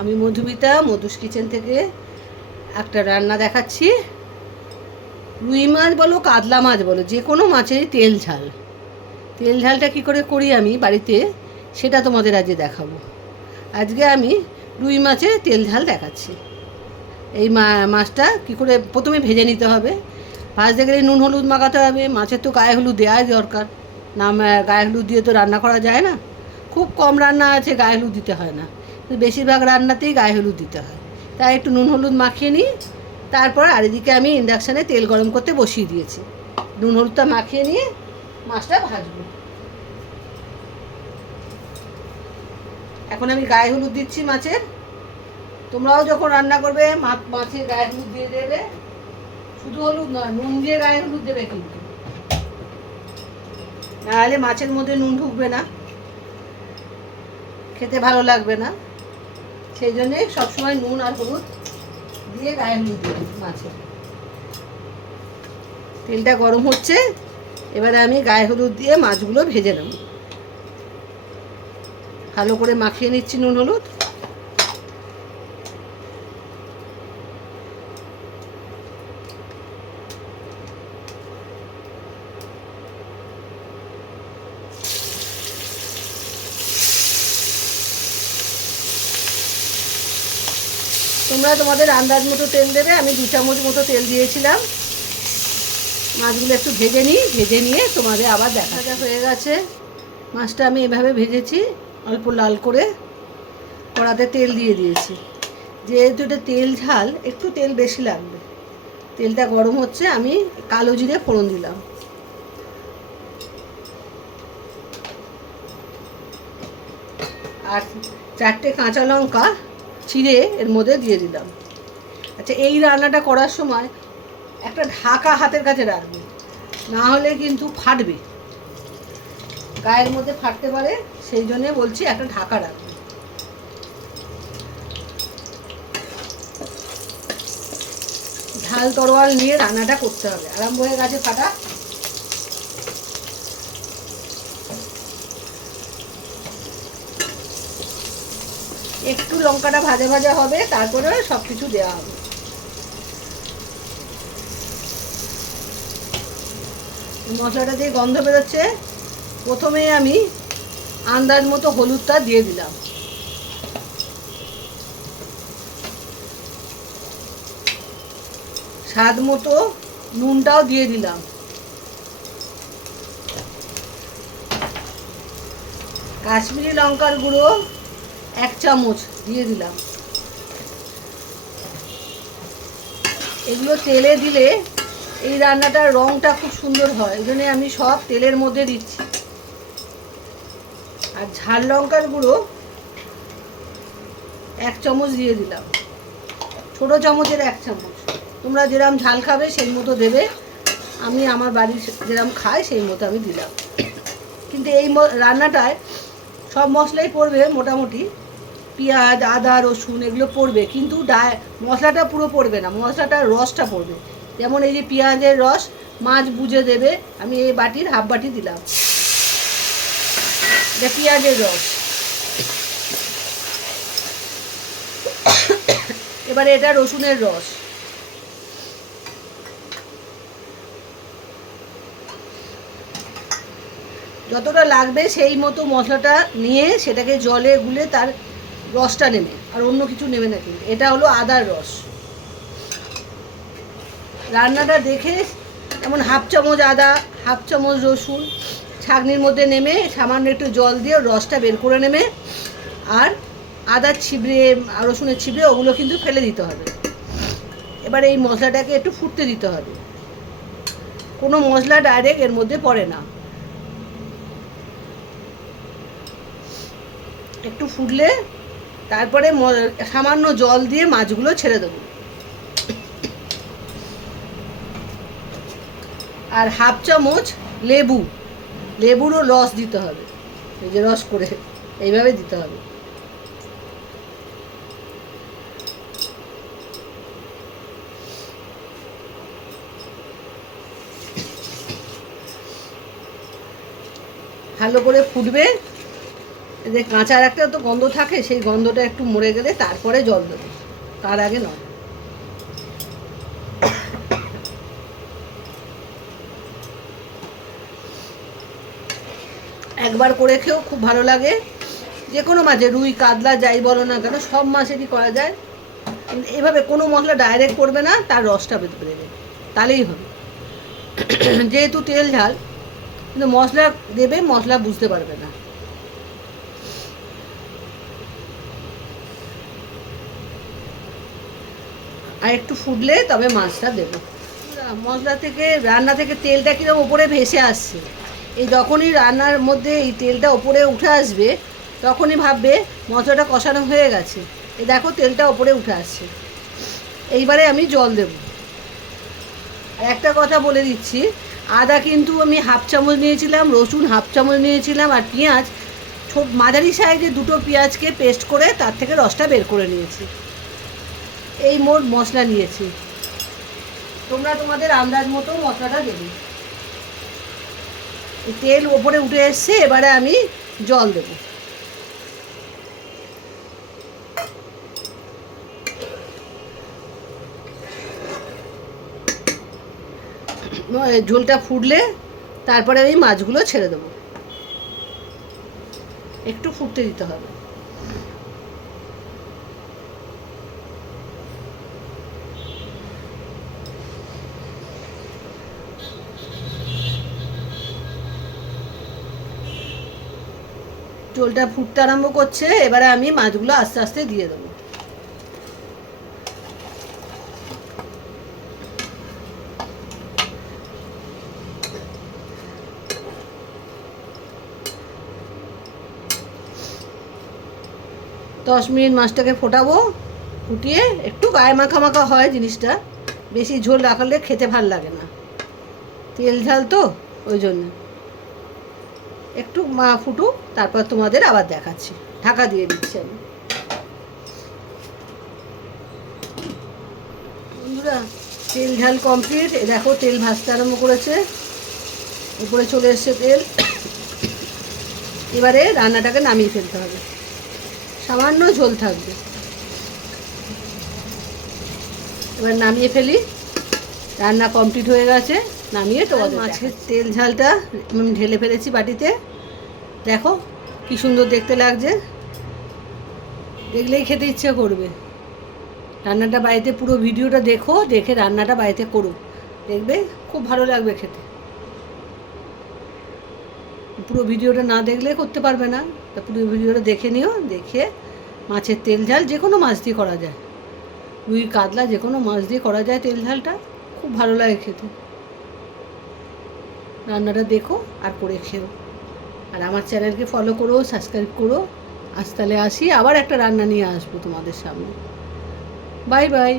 আমি মধুমিতা মধুস কিচেন থেকে একটা রান্না দেখাচ্ছি। রুই মাছ বলো কাতলা মাছ বলো, যে কোনো মাছেরই তেল ঝাল। তেল ঝালটা কী করে করি আমি বাড়িতে, সেটা তোমাদের আজকে দেখাবো। আজকে আমি রুই মাছের তেল ঝাল দেখাচ্ছি। এই মাছটা কী করে প্রথমে ভেজে নিতে হবে। ভাজতে গেলে নুন হলুদ মাখাতে হবে। মাছের তো গায়ে হলুদ দেওয়াই দরকার, না গায়ে হলুদ দিয়ে তো রান্না করা যায় না। খুব কম রান্না আছে গায়ে হলুদ দিতে হয় না, বেশিরভাগ রান্নাতেই গায়ে হলুদ দিতে হয়। তাই একটু নুন হলুদ মাখিয়ে নিই। তারপর আর এদিকে আমি ইন্ডাকশানে তেল গরম করতে বসিয়ে দিয়েছি। নুন হলুদটা মাখিয়ে নিয়ে মাছটা ভাজবো। এখন আমি গায়ে হলুদ দিচ্ছি মাছের। তোমরাও যখন রান্না করবে মাছের গায়ে হলুদ দিয়ে দেবে। শুধু হলুদ নয়, নুন দিয়ে গায়ে হলুদ দেবে, কিন্তু নাহলে মাছের মধ্যে নুন ঢুকবে না, খেতে ভালো লাগবে না। সেই জন্যে সবসময় নুন আর হলুদ দিয়ে গায়ে হলুদ দেবে মাছের। তেলটা গরম হচ্ছে, এবারে আমি গায়ে হলুদ দিয়ে মাছগুলো ভেজে নেব। ভালো করে মাখিয়ে নিচ্ছি নুন হলুদ। তোমরা তোমাদের আন্দাজ মতো তেল দেবে। আমি 2 চামচ মতো তেল দিয়েছিলাম। মাছগুলো একটু ভেজে নিই, ভেজে নিয়ে তোমাদের আবার দেখা হয়ে গেছে। মাছটা আমি এভাবে ভেজেছি অল্প লাল করে, কড়াতে তেল দিয়ে দিয়েছি। যেহেতু এটা তেল ঝাল, একটু তেল বেশি লাগবে। তেলটা গরম হচ্ছে, আমি কালো জিরে ফোড়ন দিলাম। আর 4টে কাঁচা লঙ্কা চিড়ে এর মধ্যে দিয়ে দিলাম। আচ্ছা, এই রান্নাটা করার সময় একটা ঢাকা হাতের কাছে রাখবে, না হলে কিন্তু ফাটবে, গায়ের মধ্যে ফাটতে পারে। সেই জন্যে বলছি একটা ঢাকা রাখবে। ঝাল তরোয়াল নিয়ে রান্নাটা করতে হবে। আরম্ভ হয়ে গেছে ফাটা। একটু লঙ্কাটা ভাজা ভাজা হবে, তারপরে সব কিছু দেওয়া হবে। মশলাটা দিয়ে গন্ধ বেরোচ্ছে। প্রথমে আমি আন্দাজ মতো হলুদটা দিয়ে দিলাম। স্বাদ মতো নুনটাও দিয়ে দিলাম। কাশ্মীরি লঙ্কার গুঁড়ো 1 চামচ দিয়ে দিলাম। এগুলো তেলে দিলে এই রান্নাটার রঙটা খুব সুন্দর হয়, এই জন্যে আমি সব তেলের মধ্যে দিচ্ছি। আর ঝাল লঙ্কার গুঁড়ো 1 চামচ দিয়ে দিলাম, ছোটো চামচের 1 চামচ। তোমরা যেরকম ঝাল খাবে সেই মতো দেবে। আমি আমার বাড়ির যেরকম খাই সেই মতো আমি দিলাম। কিন্তু এই রান্নাটায় সব মশলাই পড়বে মোটামুটি, পেঁয়াজ আদা রসুন এগুলো পড়বে, কিন্তু মশলাটা পুরো পড়বে না, মশলাটার রসটা পড়বে। যেমন এই যে পেঁয়াজের রস মাছ বুঝে দেবে। আমি এই বাটির হাফ বাটি দিলাম, এটা পেঁয়াজের রস। এবারে এটা রসুনের রস। যতটা লাগবে সেই মতো মশলাটা নিয়ে সেটাকে জলে গুলে তার রসটা নেবে, আর অন্য কিছু নেবে না। কিন্তু এটা হলো আদার রস। রান্নাটা দেখে এমন হাফ চামচ আদা, হাফ চামচ রসুন ছাঁকনির মধ্যে নেমে সামান্য একটু জল দিয়ে রসটা বের করে নেবে। আর আদার ছিবড়ে আর রসুনের ছিবড়ে ওগুলো কিন্তু ফেলে দিতে হবে। এবার এই মশলাটাকে একটু ফুটতে দিতে হবে। কোনো মশলা ডাইরেক্ট এর মধ্যে পড়ে না। একটু ফুটলে তারপরে সামান্য জল দিয়ে মাছগুলো ছেড়ে দেবো। আর হাফ চামচ লেবুরও রস দিতে হবে। এই যে রস করে এইভাবে দিতে হবে। ভালো করে ফুটবে। যে কাঁচার একটা তো গন্ধ থাকে, সেই গন্ধটা একটু মরে গেলে তারপরে জল দেবো, তার আগে নয়। একবার করে খেয়েও খুব ভালো লাগে। যে কোনো মাছে, রুই কাতলা যাই বলো না কেন, সব মাছেরই করা যায়। এভাবে কোনো মশলা ডাইরেক্ট করবে না, তার রসটা বেরোবে দেবে, তাহলেই হবে। যেহেতু তেল ঝাল, কিন্তু মশলা দেবে, মশলা বুঝতে পারবে না। আর একটু ফুটলে তবে মাছটা দেবো। মশলা থেকে, রান্না থেকে তেলটা কিরকম ওপরে ভেসে আসছে, এই যখনই রান্নার মধ্যে এই তেলটা ওপরে উঠে আসবে, তখনই ভাববে মশলাটা কষানো হয়ে গেছে। এই দেখো তেলটা ওপরে উঠে আসছে। এইবারে আমি জল দেব। আর একটা কথা বলে দিচ্ছি, আদা কিন্তু আমি হাফ চামচ নিয়েছিলাম, রসুন হাফ চামচ নিয়েছিলাম, আর পেঁয়াজ মাঝারি সাইজে দুটো পেঁয়াজকে পেস্ট করে তার থেকে রসটা বের করে নিয়েছি। এই মোট মশলা নিয়েছি। তোমরা তোমাদের আন্দাজ মতো মশলাটা দেবে। তেল ওপরে উঠে এসছে, এবারে আমি জল দেব। ঝোলটা ফুটলে তারপরে আমি মাছগুলো ছেড়ে দেবো। একটু ফুটতে দিতে হবে। ঝোলটা ফুটতে আরম্ভ করছে, এবারে আমি মাছগুলো আস্তে আস্তে দিয়ে দেবো। দশ মিনিট মাছটাকে ফোটাবো, ফুটিয়ে একটু গায়ে মাখা মাখা হয় জিনিসটা, বেশি ঝোল রাখলে খেতে ভাল লাগে না, তেল ঝাল তো, ওই জন্য। একটু ফুটুক, তারপর তোমাদের আবার দেখাচ্ছি। ঢাকা দিয়ে দিচ্ছি আমি। বন্ধুরা, তেল ঝাল কমপ্লিট। দেখো তেল ভাজতে আরম্ভ করেছে, উপরে চলে এসছে তেল। এবারে রান্নাটাকে নামিয়ে ফেলতে হবে, সামান্য ঝোল থাকবে। এবার নামিয়ে ফেলি, রান্না কমপ্লিট হয়ে গেছে। নামিয়ে তোমাদের মাছের তেল ঝালটা আমি ঢেলে ফেলেছি বাটিতে। দেখো কি সুন্দর দেখতে লাগছে, দেখলেই খেতে ইচ্ছে করবে। রান্নাটা বাড়িতে পুরো ভিডিওটা দেখো, দেখে রান্নাটা বাড়িতে করো, দেখবে খুব ভালো লাগবে খেতে। পুরো ভিডিওটা না দেখলে করতে পারবে না, তা পুরো ভিডিওটা দেখে নিও। দেখে মাছের তেল ঝাল যে কোনো মাছ দিয়ে করা যায়, রুই কাতলা যে কোনো মাছ দিয়ে করা যায় তেল ঝালটা, খুব ভালো লাগে খেতে। রান্নাটা দেখো আর করে খেও। আর আমার চ্যানেলকে ফলো করো, সাবস্ক্রাইব করো। আজ তাহলে আসি, আবার একটা রান্না নিয়ে আসবো তোমাদের সামনে। Bye bye.